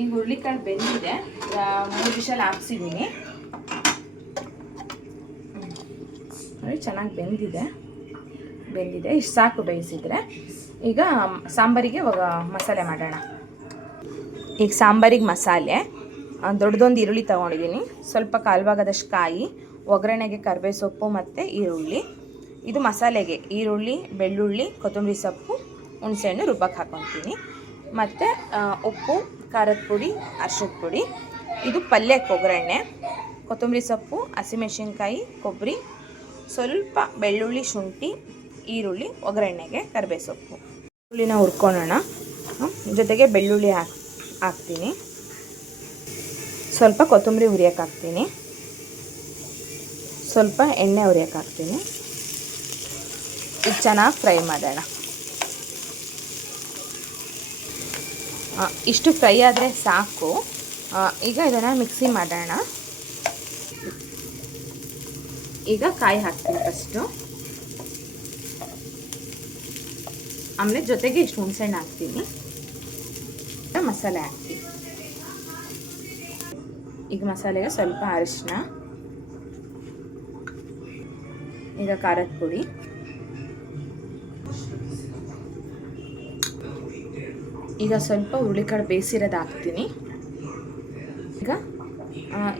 ಈಗ ಹುರುಳಿಕಾಳು ಬೆಂದಿದೆ, 3 ವಿಷಲ್ ಹಾಕ್ಸಿದ್ದೀನಿ. ನೋಡಿ ಚೆನ್ನಾಗಿ ಬೆಂದಿದೆ. ಇಷ್ಟು ಸಾಕು ಬೇಯಿಸಿದ್ರೆ. ಈಗ ಸಾಂಬಾರಿಗೆ ಇವಾಗ ಮಸಾಲೆ ಮಾಡೋಣ. ಈಗ ಸಾಂಬಾರಿಗೆ ಮಸಾಲೆ ದೊಡ್ಡದೊಂದು ಈರುಳ್ಳಿ ತೊಗೊಂಡಿದ್ದೀನಿ, ಸ್ವಲ್ಪ ಕಾಲ್ಭಾಗದಷ್ಟು ಕಾಯಿ, ಒಗ್ಗರಣೆಗೆ ಕರಿಬೇವು ಸೊಪ್ಪು ಮತ್ತು ಈರುಳ್ಳಿ. ಇದು ಮಸಾಲೆಗೆ ಈರುಳ್ಳಿ, ಬೆಳ್ಳುಳ್ಳಿ, ಕೊತ್ತಂಬರಿ ಸೊಪ್ಪು, ಹುಣಸೆಹಣ್ಣು ರುಬ್ಬಕ್ಕೆ ಹಾಕ್ಕೊತೀನಿ. ಮತ್ತು ಉಪ್ಪು, ಖಾರದ ಪುಡಿ, ಅರಿಶಿಣದ ಪುಡಿ. ಇದು ಪಲ್ಯಕ್ಕೆ ಒಗ್ಗರಣೆ, ಕೊತ್ತಂಬರಿ ಸೊಪ್ಪು, ಹಸಿಮೆಣಸಿನ್ಕಾಯಿ, ಕೊಬ್ಬರಿ, ಸ್ವಲ್ಪ ಬೆಳ್ಳುಳ್ಳಿ, ಶುಂಠಿ, ಈರುಳ್ಳಿ, ಒಗ್ಗರಣೆಗೆ ಕರಿಬೇವು ಸೊಪ್ಪು. ಈರುಳ್ಳಿನ ಹುರ್ಕೊಳ್ಳೋಣ. ಜೊತೆಗೆ ಬೆಳ್ಳುಳ್ಳಿ ಹಾಕ್ತೀನಿ, ಸ್ವಲ್ಪ ಕೊತ್ತಂಬರಿ ಹುರಿಯೋಕೆ ಹಾಕ್ತೀನಿ, ಸ್ವಲ್ಪ ಎಣ್ಣೆ ಹುರಿಯೋಕೆ ಹಾಕ್ತೀನಿ. ಇದು ಚೆನ್ನಾಗಿ ಫ್ರೈ ಮಾಡೋಣ. ಇಷ್ಟು ಫ್ರೈ ಆದರೆ ಸಾಕು. ಈಗ ಇದನ್ನು ಮಿಕ್ಸಿ ಮಾಡೋಣ. ಈಗ ಕಾಯಿ ಹಾಕ್ತೀನಿ ಫಸ್ಟು, ಆಮೇಲೆ ಜೊತೆಗೆ ಇಷ್ಟು ಹುಣಸೆಹಣ್ಣು ಹಾಕ್ತೀನಿ, ಮಸಾಲೆ ಹಾಕ್ತೀನಿ. ಈಗ ಮಸಾಲೆಗೆ ಸ್ವಲ್ಪ ಅರಿಶಿನ, ಈಗ ಖಾರದ ಪುಡಿ, ಈಗ ಸ್ವಲ್ಪ ಹುರುಳಿಕಾಳು ಬೇಯಿಸಿರೋದು ಹಾಕ್ತೀನಿ.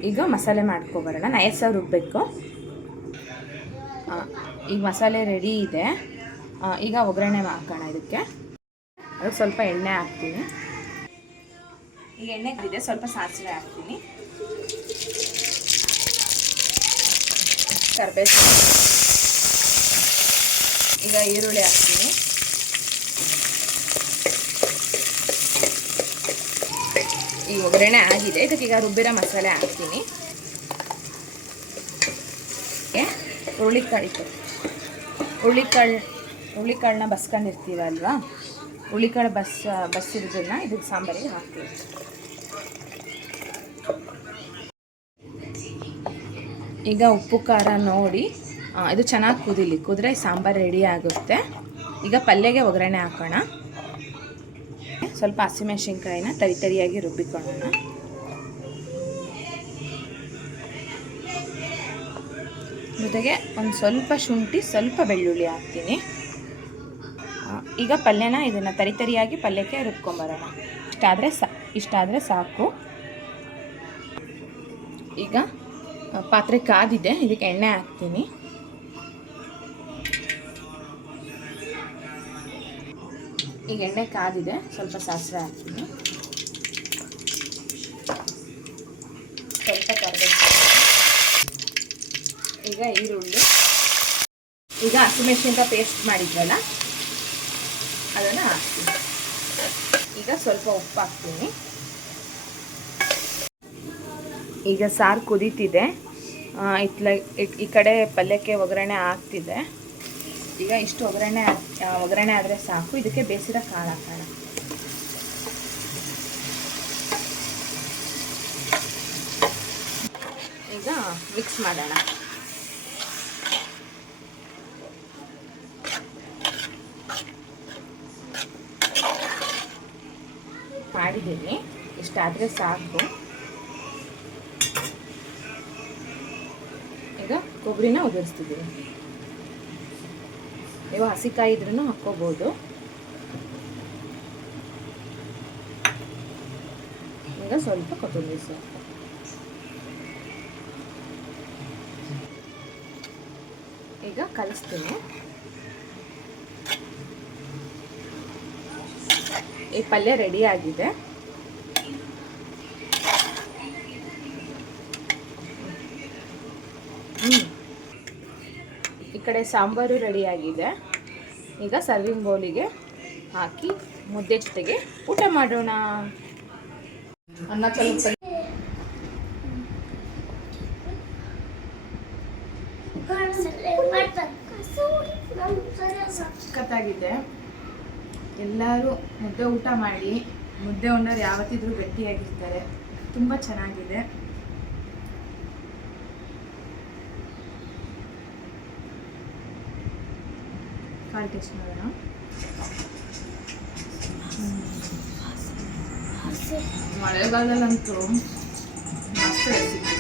ಈಗ ಮಸಾಲೆ ಮಾಡ್ಕೊಬರೋಣ. ನೈಸಾಗಿ ರುಬ್ಬಬೇಕು. ಈಗ ಮಸಾಲೆ ರೆಡಿ ಇದೆ. ಈಗ ಒಗ್ಗರಣೆ ಹಾಕೋಣ. ಅದಕ್ಕೆ ಸ್ವಲ್ಪ ಎಣ್ಣೆ ಹಾಕ್ತೀನಿ. ಈಗ ಎಣ್ಣೆ ಇದೆ, ಸ್ವಲ್ಪ ಸಾಸಿವೆ ಹಾಕ್ತೀನಿ, ಕರಿಬೇವು, ಈಗ ಈರುಳ್ಳಿ ಹಾಕ್ತೀನಿ. ಈ ಒಗ್ಗರಣೆ ಆಗಿದೆ. ಇದಕ್ಕೆ ಈಗ ರುಬ್ಬಿರೋ ಮಸಾಲೆ ಹಾಕ್ತೀನಿ. ಹುರುಳಿಕಾಳನ್ನ ಬಸ್ಕೊಂಡಿರ್ತೀವಲ್ವಾ, ಹುರುಳಿಕಾಳು ಬಸ್ಸಿರೋದನ್ನ ಇದಕ್ಕೆ ಸಾಂಬಾರಿಗೆ ಹಾಕ್ತೀವಿ. ಈಗ ಉಪ್ಪು ಖಾರ ನೋಡಿ ಇದು ಚೆನ್ನಾಗಿ ಕುದಿದ್ರೆ ಸಾಂಬಾರು ರೆಡಿ ಆಗುತ್ತೆ. ಈಗ ಪಲ್ಯಗೆ ಒಗ್ಗರಣೆ ಹಾಕೋಣ. ಸ್ವಲ್ಪ ಹಸಿಮೆಣಸಿನ್ಕಾಯಿನ ತರಿಯಾಗಿ ರುಬ್ಬಿಕೊಳ್ಳೋಣ. ಜೊತೆಗೆ ಒಂದು ಸ್ವಲ್ಪ ಶುಂಠಿ, ಸ್ವಲ್ಪ ಬೆಳ್ಳುಳ್ಳಿ ಹಾಕ್ತೀನಿ. ಈಗ ಪಲ್ಯನ ಇದನ್ನು ತರಿಯಾಗಿ ಪಲ್ಯಕ್ಕೆ ರುಬ್ಕೊಂಬರೋಣ. ಇಷ್ಟಾದರೆ ಸಾಕು. ಈಗ ಪಾತ್ರೆ ಕಾದಿದೆ, ಇದಕ್ಕೆ ಎಣ್ಣೆ ಹಾಕ್ತೀನಿ. ಈಗ ಎಣ್ಣೆ ಕಾದಿದೆ, ಸ್ವಲ್ಪ ಸಾಸಿವೆ ಹಾಕ್ತೀನಿ, ಸ್ವಲ್ಪ ಕರಿಬೇವು, ಈಗ ಈರುಳ್ಳಿ, ಈಗ ಹಸಿಮೆಣಸಿನಕಾಯಿ ಪೇಸ್ಟ್ ಮಾಡಿದ್ವಲ್ಲ ಅದನ್ನು ಹಾಕ್ತೀನಿ. ಈಗ ಸ್ವಲ್ಪ ಉಪ್ಪು ಹಾಕ್ತೀನಿ. ಈಗ ಸಾರು ಕುದೀತಿದೆ. ಈ ಕಡೆ ಪಲ್ಯಕ್ಕೆ ಒಗ್ಗರಣೆ ಆಗ್ತಿದೆ. ಈಗ ಇಷ್ಟು ಒಗ್ಗರಣೆ ಆದರೆ ಸಾಕು. ಇದಕ್ಕೆ ಬೇಯಿಸಿರೋ ಕಾಳು ಹಾಕೋಣ. ಈಗ ಮಿಕ್ಸ್ ಮಾಡೋಣ. ಮಾಡಿದ್ದೀನಿ, ಇಷ್ಟಾದರೆ ಸಾಕು. ಈಗ ಕೊಬ್ಬರಿನ ಉದುರಿಸ್ತಿದ್ದೀನಿ. ನೀವು ಹಸಿಕಾಯಿ ಇದ್ರೂ ಹಾಕ್ಕೋಬೋದು. ಈಗ ಸ್ವಲ್ಪ ಕೊತ್ತಂಬರಿ ಸೊಪ್ಪು, ಈಗ ಕಲಿಸ್ತೀನಿ. ಈ ಪಲ್ಯ ರೆಡಿ ಆಗಿದೆ. ಈ ಕಡೆ ಸಾಂಬಾರು ರೆಡಿಯಾಗಿದೆ. ಈಗ ಸರ್ವಿಂಗ್ ಬೌಲಿಗೆ ಹಾಕಿ ಮುದ್ದೆ ಜೊತೆಗೆ ಊಟ ಮಾಡೋಣ. ಅನ್ನ ಸ್ವಲ್ಪ ಸಖತ್ತಾಗಿದೆ. ಎಲ್ಲರೂ ಮುದ್ದೆ ಊಟ ಮಾಡಿ. ಮುದ್ದೆ ಉಂಡವ್ರು ಯಾವತ್ತಿದ್ರೂ ಗಟ್ಟಿಯಾಗಿರ್ತಾರೆ. ತುಂಬ ಚೆನ್ನಾಗಿದೆ. ಕಾಲು ಟೇಸ್ಟ್ ಮಾಡೋಣ. ಮಳೆಗಾಲದಲ್ಲಂತೂ ಮಸ್ತ್ ರೆಸಿಪಿ.